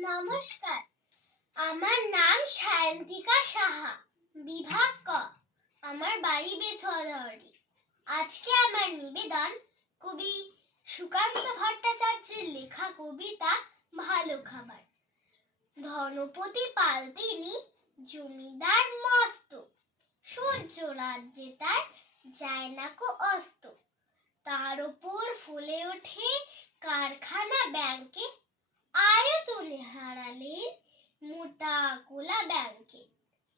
নমস্কার। আমার নাম সায়ন্তিকা সাহা, বিভাগ ক। আমার বাড়ি বেথুয়ারি আজকে আমার নিবেদন কবি সুকান্ত ভট্টাচার্যের লেখা কবিতা ভালো খাবার। ধনপতি পাল তিনি জমিদার মস্ত। সূর্য রাজ্যে তার যায় না কো অস্ত। তার ওপর ফুলে ওঠে কারখানা ব্যাংকে আয়তনে হারালেন মোটা কোলা ব্যাংকে।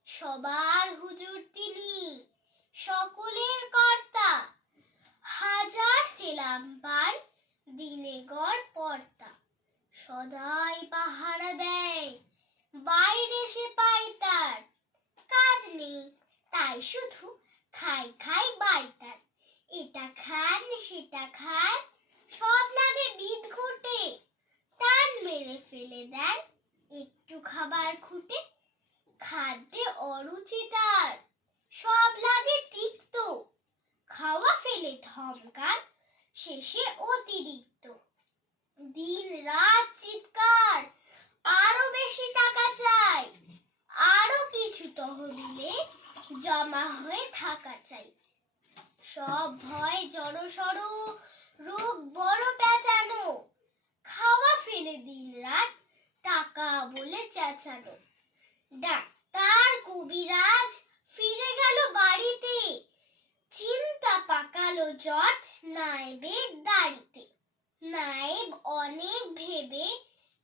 সবার হুজুর তিনি, সকলের কর্তা। হাজার সেলাম পান দিনে গড় পর্তা। সদাই পাহারা দেয়, বাইরে সে পায় তার। কাজ নেই, তাই শুধু খাই খাই বাইতার এটা খান, সেটা খান, সব লাগে বিদ ঘুটে। ফেলে দেন। একটু খাবার খুঁটে খাদ্যে অরুচি তার। সব লাগে তিক্ত। খাওয়া ফেলে ধমকান শেষে অতিরিক্ত। দিন রাত চিৎকার, আরও বেশি টাকা চাই। আরও কিছু তহবিলে জমা হয়ে থাকা চাই। সব ভয় জড়সড়, রোগ বড় পেঁচানো। খাওয়া ফেলে দিন রাত, টাকা বলে চেঁচানো ডাক্তার কবিরাজ ফিরে গেল বাড়িতে। চিন্তা পাকালো জট নাইবের দাড়িতে। নাইব অনেক ভেবে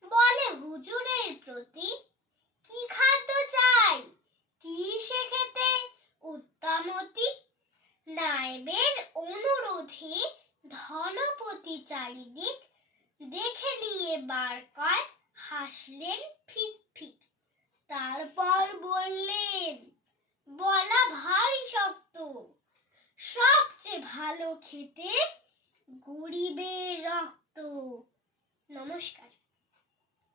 বলে, হুজুরের প্রতি কি খাদ্য চাই? কি সে খেতে উত্তমতি নাইবের অনুরোধে ধনপতি চারিদিক দেখে নিয়ে বার কর হাসলেন ফিক ফিক। তারপর বললেন, বলা ভারী শক্ত। সবচেয়ে ভালো খেতে গরিবের রক্ত। নমস্কার।